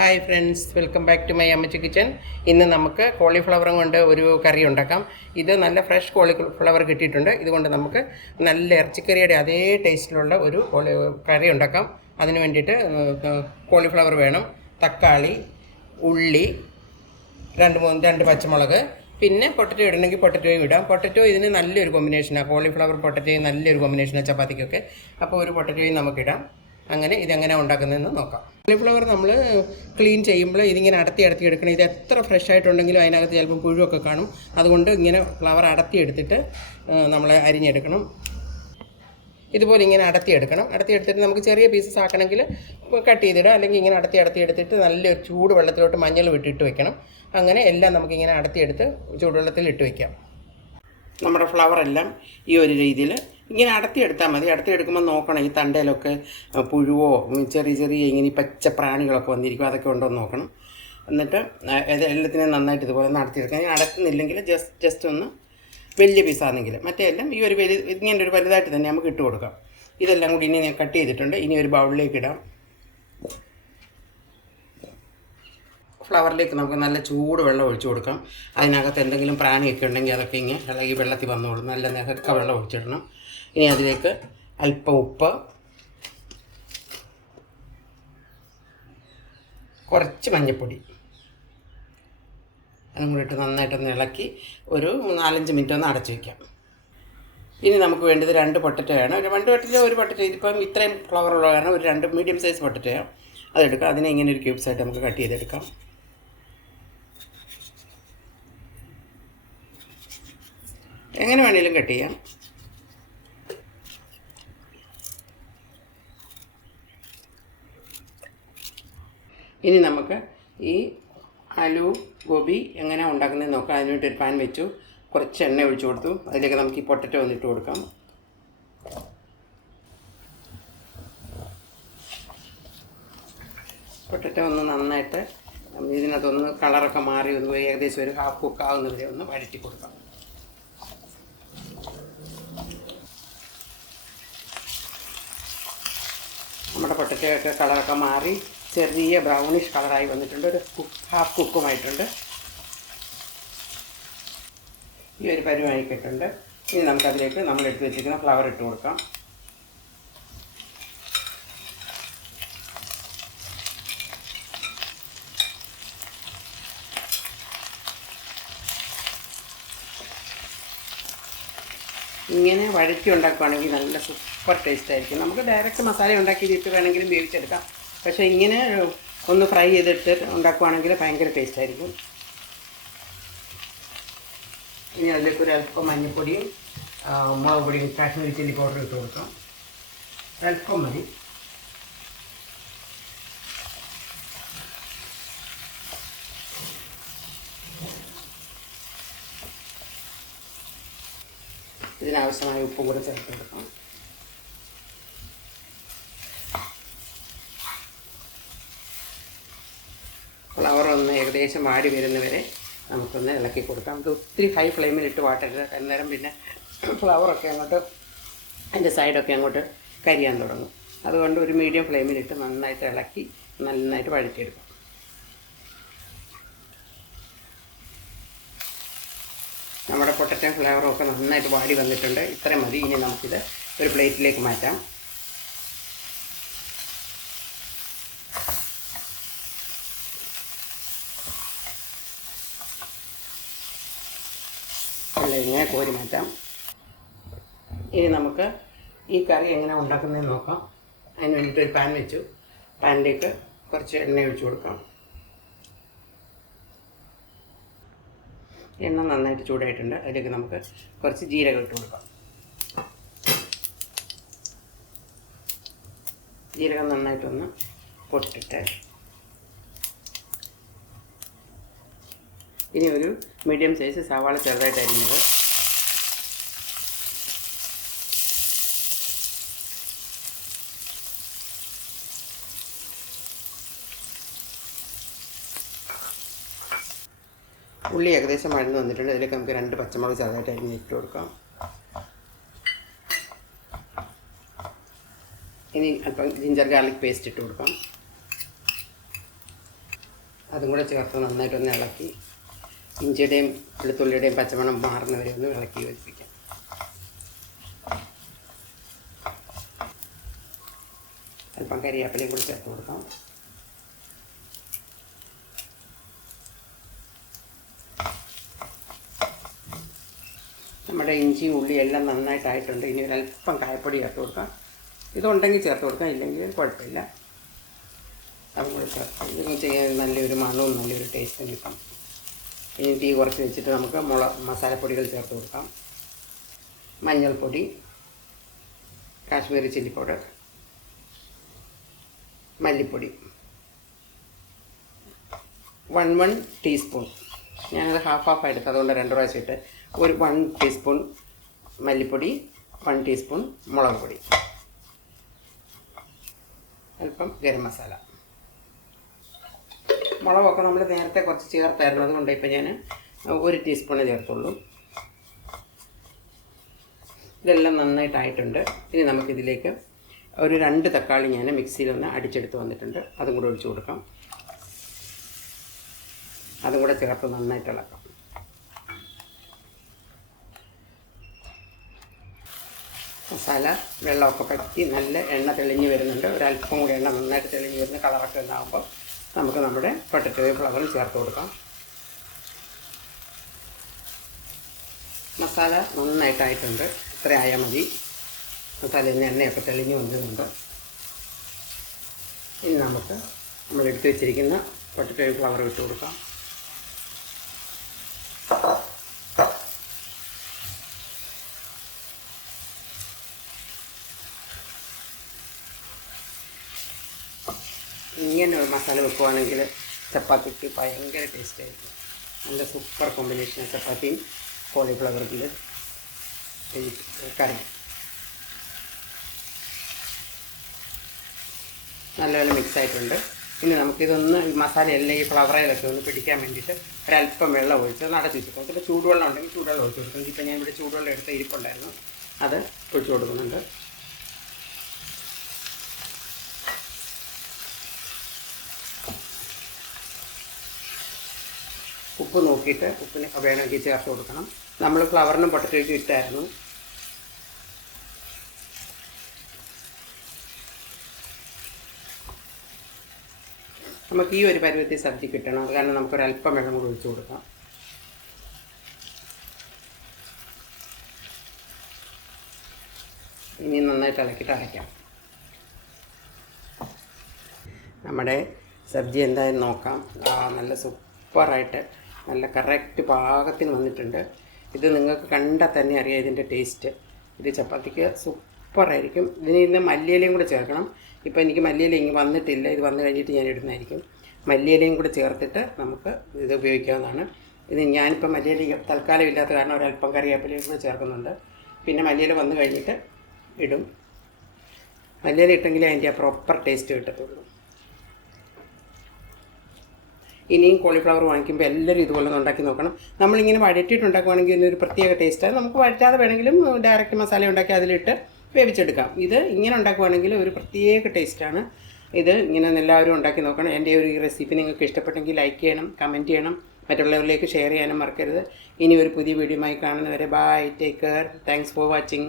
Hi friends welcome back to my അമ്മച്ചി kitchen ഇന്ന് നമുക്ക് കോളിഫ്ലവറും കൊണ്ട് ഒരു കറി ഉണ്ടാക്കാം. ഇത് നല്ല ഫ്രഷ് കോളിഫ്ലവർ കിട്ടിയിട്ടുണ്ട്. ഇതുകൊണ്ട് നമുക്ക് നല്ല ഇറച്ചിക്കറിയുടെ അതേ ടേസ്റ്റിലുള്ള ഒരു കോളി കറി ഉണ്ടാക്കാം. അതിന് വേണ്ടിയിട്ട് കോളിഫ്ലവർ വേണം. തക്കാളി ഉള്ളി രണ്ട് മൂന്ന് രണ്ട് പച്ചമുളക്. പിന്നെ പൊട്ടറ്റോ ഇടണമെങ്കിൽ പൊട്ടറ്റോയും ഇടാം. പൊട്ടറ്റോ ഇതിന് നല്ലൊരു കോമ്പിനേഷനാണ് കോളിഫ്ലവർ പൊട്ടറ്റോയും നല്ലൊരു കോമ്പിനേഷനാണ് ചപ്പാത്തിക്കൊക്കെ. അപ്പോൾ ഒരു പൊട്ടറ്റോയും നമുക്കിടാം. അങ്ങനെ ഇതെങ്ങനെ ഉണ്ടാക്കുന്നതെന്ന് നോക്കാം. കോളിഫ്ലവർ നമ്മൾ ക്ലീൻ ചെയ്യുമ്പോൾ ഇതിങ്ങനെ അടത്തി അടത്തി എടുക്കണം. ഇത് എത്ര ഫ്രഷ് ആയിട്ടുണ്ടെങ്കിലും അതിനകത്ത് ചിലപ്പോൾ പുഴുവൊക്കെ കാണും. അതുകൊണ്ട് ഇങ്ങനെ ഫ്ലവർ അടത്തി എടുത്തിട്ട് നമ്മൾ അരിഞ്ഞെടുക്കണം. ഇതുപോലെ ഇങ്ങനെ അടത്തി എടുക്കണം. അടത്തി എടുത്തിട്ട് നമുക്ക് ചെറിയ പീസസ് ആക്കണമെങ്കിൽ കട്ട് ചെയ്തിടാം അല്ലെങ്കിൽ ഇങ്ങനെ അടത്തി അടത്തി എടുത്തിട്ട് നല്ല ചൂട് വെള്ളത്തിലോട്ട് മഞ്ഞൾ വിട്ടിട്ട് വെക്കണം. അങ്ങനെ എല്ലാം നമുക്കിങ്ങനെ അടത്തിയെടുത്ത് ചൂടുവെള്ളത്തിൽ ഇട്ട് വയ്ക്കാം നമ്മുടെ ഫ്ലവർ എല്ലാം ഈ ഒരു രീതിയിൽ ഇങ്ങനെ അടത്തിയെടുത്താൽ മതി. അടത്തിയെടുക്കുമ്പോൾ നോക്കണം ഈ തണ്ടയിലൊക്കെ പുഴുവോ ചെറിയ ചെറിയ ഇങ്ങനെ പച്ച പ്രാണികളൊക്കെ വന്നിരിക്കും അതൊക്കെ ഉണ്ടോ എന്ന് നോക്കണം. എന്നിട്ട് എല്ലാത്തിനെയും നന്നായിട്ട് ഇതുപോലെ ഒന്ന് അടത്തിയെടുക്കാം ഇനി അടക്കുന്നില്ലെങ്കിൽ ജസ്റ്റ് ജസ്റ്റ് ഒന്ന് വലിയ പീസാണെങ്കിൽ മറ്റേ എല്ലാം ഈ ഒരു വലിയ ഇങ്ങനെ ഒരു വലുതായിട്ട് തന്നെ നമുക്ക് ഇട്ട് കൊടുക്കാം. ഇതെല്ലാം കൂടി ഇനി ഞാൻ കട്ട് ചെയ്തിട്ടുണ്ട്. ഇനി ഒരു ബൗളിലേക്ക് ഇടാം. ഫ്ലവറിലേക്ക് നമുക്ക് നല്ല ചൂട് വെള്ളം ഒഴിച്ചു കൊടുക്കാം. അതിനകത്ത് എന്തെങ്കിലും പ്രാണിയൊക്കെ ഉണ്ടെങ്കിൽ അതൊക്കെ ഇങ്ങനെ ഇളകി വെള്ളത്തിൽ വന്നോളും. നല്ല നിരക്ക വെള്ളം ഒഴിച്ചിടണം. ഇനി അതിലേക്ക് അല്പം ഉപ്പ്. കുറച്ച് മഞ്ഞൾപ്പൊടി അതും കൂടി ഇട്ട് നന്നായിട്ടൊന്ന് ഇളക്കി ഒരു നാലഞ്ച് മിനിറ്റ് ഒന്ന് അടച്ചു വയ്ക്കാം ഇനി നമുക്ക് വേണ്ടത് രണ്ട് പൊട്ടറ്റോയാണ് ഒരു രണ്ട് പൊട്ടറ്റോ ഒരു പൊട്ടറ്റോ. ഇതിപ്പം ഇത്രയും ഫ്ലവർ ഉള്ള കാരണം ഒരു രണ്ട് മീഡിയം സൈസ് പൊട്ടറ്റോയാണ് അതെടുക്കാം അതിനെ ഇങ്ങനെ ഒരു ക്യൂബ്സ് ആയിട്ട് നമുക്ക് കട്ട് ചെയ്തെടുക്കാം. എങ്ങനെ വേണമെങ്കിലും കട്ട് ചെയ്യാം. ഇനി നമുക്ക് ഈ ആലു ഗോബി എങ്ങനെ ഉണ്ടാക്കുന്നത് നോക്കാം. അതിനുവേണ്ടി ഒരു പാൻ വെച്ചു. കുറച്ച് എണ്ണ ഒഴിച്ചു കൊടുത്തു. അതിലേക്ക് നമുക്ക് ഈ പൊട്ടറ്റോ ഒന്നിട്ട് കൊടുക്കാം. പൊട്ടറ്റോ ഒന്ന് നന്നായിട്ട് ഇതിനകത്തൊന്ന് കളറൊക്കെ മാറി ഒന്ന് ഏകദേശം ഒരു ഹാഫ് കുക്ക് ആവുന്നവരെ ഒന്ന് വഴറ്റി കൊടുക്കാം. നമ്മുടെ പൊട്ടറ്റയൊക്കെ കളറൊക്കെ മാറി ചെറിയ ബ്രൗണിഷ് കളറായി വന്നിട്ടുണ്ട്. ഒരു കുക്ക് ഹാഫ് കുക്കുമായിട്ടുണ്ട് ഈ ഒരു പരുവായിക്കിട്ടുണ്ട് ഇനി നമുക്കതിലേക്ക് നമ്മൾ എടുത്ത് വെച്ചിരിക്കുന്ന ഫ്ലവർ ഇട്ട് കൊടുക്കാം. ഇങ്ങനെ വഴറ്റി ഉണ്ടാക്കുകയാണെങ്കിൽ നല്ല സൂപ്പർ ടേസ്റ്റ് ആയിരിക്കും. നമുക്ക് ഡയറക്റ്റ് മസാല ഉണ്ടാക്കി ഇതിട്ട് വേണമെങ്കിലും വേവിച്ചെടുക്കാം. പക്ഷേ ഇങ്ങനെ ഒന്ന് ഫ്രൈ ചെയ്തിട്ട് ഉണ്ടാക്കുവാണെങ്കിൽ ഭയങ്കര ടേസ്റ്റ് ആയിരിക്കും. ഇനി അതിലേക്ക് ഒരു അല്പം മഞ്ഞൾപ്പൊടിയും മുളക് പൊടിയും കാശ്മീരി ചില്ലി പൗഡർ ഇട്ട് കൊടുക്കാം. അല്പം മതി. ഇതിനാവശ്യമായ ഉപ്പും കൂടെ ചേർത്ത് കൊടുക്കാം ഫ്ലവർ ഒന്ന് ആടി വരുന്നവരെ നമുക്കൊന്ന് ഇളക്കി കൊടുക്കാം. ഇത് ഒത്തിരി ഹൈ ഫ്ലെയിമിൽ ഇട്ട് വാട്ടരുത് അന്നേരം പിന്നെ ഫ്ലവറൊക്കെ അങ്ങോട്ട് അതിന്റെ സൈഡൊക്കെ അങ്ങോട്ട് കരിയാൻ തുടങ്ങും. അതുകൊണ്ട് ഒരു മീഡിയം ഫ്ലെയിമിൽ ഇട്ട് നന്നായിട്ട് ഇളക്കി നന്നായിട്ട് വഴറ്റിയെടുക്കും. നമ്മുടെ പൊട്ടറ്റോ ഫ്ലേവറും ഒക്കെ നന്നായിട്ട് വാടി വന്നിട്ടുണ്ട്. ഇത്രയും മതി. ഇനി നമുക്കിത് ഒരു പ്ലേറ്റിലേക്ക് മാറ്റാം എല്ലാം ഇങ്ങനെ കോരി മാറ്റാം ഇനി നമുക്ക് ഈ കറി എങ്ങനെ ഉണ്ടാക്കുന്നതെന്ന് നോക്കാം. അതിന് വേണ്ടിയിട്ട് ഒരു പാൻ വെച്ചു. പാനിലേക്ക് കുറച്ച് എണ്ണ ഒഴിച്ചു കൊടുക്കാം. എണ്ണ നന്നായിട്ട് ചൂടായിട്ടുണ്ട്. അതിലേക്ക് നമുക്ക് കുറച്ച് ജീരകം ഇട്ട് കൊടുക്കാം. ജീരകം നന്നായിട്ടൊന്ന് പൊട്ടിട്ട് ഇനി ഒരു മീഡിയം സൈസ് സവാള ചെറുതായിട്ട് അരിഞ്ഞത് ഉള്ളി ഏകദേശം മഴന്ന് വന്നിട്ടുണ്ട്. അതിലേക്ക് നമുക്ക് രണ്ട് പച്ചമുളക് ചെറുതായിട്ട് അരിഞ്ഞ് ഇട്ട് കൊടുക്കാം. ഇനി അല്പം ജിഞ്ചർ ഗാർലിക് പേസ്റ്റ് ഇട്ട് കൊടുക്കാം. അതും കൂടെ ചേർത്ത് നന്നായിട്ടൊന്ന് ഇളക്കി ഇഞ്ചിയുടെയും വെളുത്തുള്ളിയുടെയും പച്ചമണം മാറുന്നവരെ ഒന്ന് ഇളക്കി യോജിപ്പിക്കാം. അല്പം കരിയാപ്പിലയും കൂടി ചേർത്ത് കൊടുക്കാം. നമ്മുടെ ഇഞ്ചി ഉള്ളി എല്ലാം നന്നായിട്ടായിട്ടുണ്ട്. ഇനി ഒരു അല്പം കായപ്പൊടി ചേർത്ത് കൊടുക്കാം. ഇതുണ്ടെങ്കിൽ ചേർത്ത് കൊടുക്കാം. ഇല്ലെങ്കിൽ കുഴപ്പമില്ല. നമുക്ക് കൂടി ചേർത്ത് ഇത് ചെയ്യാൻ നല്ലൊരു മണവും നല്ലൊരു ടേസ്റ്റും കിട്ടും. ഇനി തീ കുറച്ച് വെച്ചിട്ട് നമുക്ക് മുള മസാലപ്പൊടികൾ ചേർത്ത് കൊടുക്കാം. മഞ്ഞൾപ്പൊടി കാശ്മീരി ചില്ലി പൗഡർ മല്ലിപ്പൊടി. One one teaspoon. ഞാനത് ഹാഫ് ഹാഫ് എടുത്ത് അതുകൊണ്ട് രണ്ട് പ്രാവശ്യം ഇട്ട് ഒരു വൺ ടീസ്പൂൺ മല്ലിപ്പൊടി വൺ ടീസ്പൂൺ മുളക് പൊടി. അല്പം ഗരം മസാല. മുളകൊക്കെ നമ്മൾ നേരത്തെ കുറച്ച് ചേർത്തായിരുന്നു അതുകൊണ്ട് ഇപ്പം ഞാൻ ഒരു ടീസ്പൂണേ ചേർത്തുള്ളൂ. ഇതെല്ലാം നന്നായിട്ടായിട്ടുണ്ട്. ഇനി നമുക്കിതിലേക്ക് ഒരു രണ്ട് തക്കാളി ഞാൻ മിക്സിയിൽ ഒന്ന് അടിച്ചെടുത്ത് വന്നിട്ടുണ്ട്. അതും കൂടെ ഒഴിച്ചു കൊടുക്കാം. അതും കൂടെ ചേർത്ത് നന്നായിട്ട് ഇളക്കാം. മസാല വെള്ളമൊക്കെ പറ്റി നല്ല എണ്ണ തെളിഞ്ഞ് വരുന്നുണ്ട്. ഒരല്പം കൂടി എണ്ണ നന്നായിട്ട് തെളിഞ്ഞ് വരുന്ന കളറൊക്കെ ഉണ്ടാകുമ്പോൾ നമുക്ക് നമ്മുടെ പൊട്ടറ്റോ ഫ്ലവറും ചേർത്ത് കൊടുക്കാം. മസാല നന്നായിട്ടായിട്ടുണ്ട്. ഇത്ര ആയാൽ മതി. മസാലയിൽ എണ്ണയൊക്കെ തെളിഞ്ഞ് വന്നിട്ടുണ്ട്. ഇനി നമുക്ക് നമ്മളെടുത്ത് വെച്ചിരിക്കുന്ന പൊട്ടറ്റോ ഫ്ലവർ ഇട്ട് കൊടുക്കാം. ഇങ്ങനെ ഒരു മസാല വെക്കുവാണെങ്കിൽ ചപ്പാത്തിക്ക് ഭയങ്കര ടേസ്റ്റ് ആയിരിക്കും. നല്ല സൂപ്പർ കോമ്പിനേഷൻ ചപ്പാത്തിയും കോളിഫ്ലവറിൽ കറി. നല്ലപോലെ മിക്സ് ആയിട്ടുണ്ട്. ഇനി നമുക്കിതൊന്ന് ഈ മസാല എല്ലാം ഈ ഫ്ലവറയിലൊക്കെ ഒന്ന് പിടിക്കാൻ വേണ്ടിയിട്ട് ഒരല്പം വെള്ളം ഒഴിച്ച് നടത്തി വെച്ചു പിന്നെ ചൂടുവെള്ളം ഉണ്ടെങ്കിൽ ചൂടുവെള്ളം ഒഴിച്ചു കൊടുക്കും. ഇപ്പം ഞാൻ ഇവിടെ ചൂടുവെള്ളം എടുത്ത് ഇരിപ്പുണ്ടായിരുന്നു. അത് ഒഴിച്ചു കൊടുക്കുന്നുണ്ട്. ഉപ്പ് നോക്കിയിട്ട് ഉപ്പിന് വേണമെങ്കിൽ ചേർത്ത് കൊടുക്കണം. നമ്മൾ ഫ്ലവറിനും പൊട്ടറ്റോയ്ക്കും ഇട്ടായിരുന്നു. നമുക്ക് ഈ ഒരു പരുവത്തിൽ സബ്ജി കിട്ടണം. കാരണം നമുക്കൊരല്പം വെള്ളം കൂടി ഒഴിച്ചു കൊടുക്കാം. ഇനി നന്നായിട്ട് ഇളക്കിയിട്ട് അടയ്ക്കാം നമ്മുടെ സബ്ജി എന്തായാലും നോക്കാം. നല്ല സൂപ്പറായിട്ട് നല്ല കറക്റ്റ് പാകത്തിന് വന്നിട്ടുണ്ട്. ഇത് നിങ്ങൾക്ക് കണ്ടാൽ തന്നെ അറിയാം ഇതിന്റെ ടേസ്റ്റ് ഇത് ചപ്പാത്തിക്ക് സൂപ്പറായിരിക്കും ഇതിന് ഇന്ന് മല്ലിയിലയും കൂടെ ചേർക്കണം. ഇപ്പോൾ എനിക്ക് മല്ലിയില ഇങ്ങനെ വന്നിട്ടില്ല. ഇത് വന്നു കഴിഞ്ഞിട്ട് ഞാൻ ഇടുന്നതായിരിക്കും. മല്ലിയിലയും കൂടെ ചേർത്തിട്ട് നമുക്ക് ഇത് ഉപയോഗിക്കാവുന്നതാണ്. ഇത് ഞാനിപ്പോൾ മല്ലിയില തൽക്കാലം ഇല്ലാത്ത കാരണം ഒരല്പം കറിവേപ്പിലയും കൂടെ ചേർക്കുന്നുണ്ട്. പിന്നെ മല്ലിയില വന്നു കഴിഞ്ഞിട്ട് ഇടും. മല്ലിയില ഇട്ടെങ്കിലേ അതിന്റെ ആ പ്രോപ്പർ ടേസ്റ്റ് കിട്ടത്തുള്ളൂ. ഇനിയും കോളിഫ്ലവർ വാങ്ങിക്കുമ്പോൾ എല്ലാവരും ഇതുപോലെ ഉണ്ടാക്കി നോക്കണം. നമ്മളിങ്ങനെ വഴറ്റിയിട്ടുണ്ടാക്കുവാണെങ്കിൽ ഇതിനൊരു പ്രത്യേക ടേസ്റ്റാണ് നമുക്ക് വഴറ്റാതെ വേണമെങ്കിലും ഡയറക്റ്റ് മസാല ഉണ്ടാക്കി അതിലിട്ട് വേവിച്ചെടുക്കാം. ഇത് ഇങ്ങനെ ഉണ്ടാക്കുവാണെങ്കിൽ ഒരു പ്രത്യേക ടേസ്റ്റാണ് ഇത് ഇങ്ങനെ എല്ലാവരും ഉണ്ടാക്കി നോക്കണം. എന്റെ ഒരു ഈ റെസിപ്പി നിങ്ങൾക്ക് ഇഷ്ടപ്പെട്ടെങ്കിൽ ലൈക്ക് ചെയ്യണം കമന്റ് ചെയ്യണം. മറ്റുള്ളവരിലേക്ക് ഷെയർ ചെയ്യാനും മറക്കരുത്. ഇനി ഒരു പുതിയ വീഡിയോ വീഡിയോയുമായി കാണുന്നവരെ bye take care thanks for watching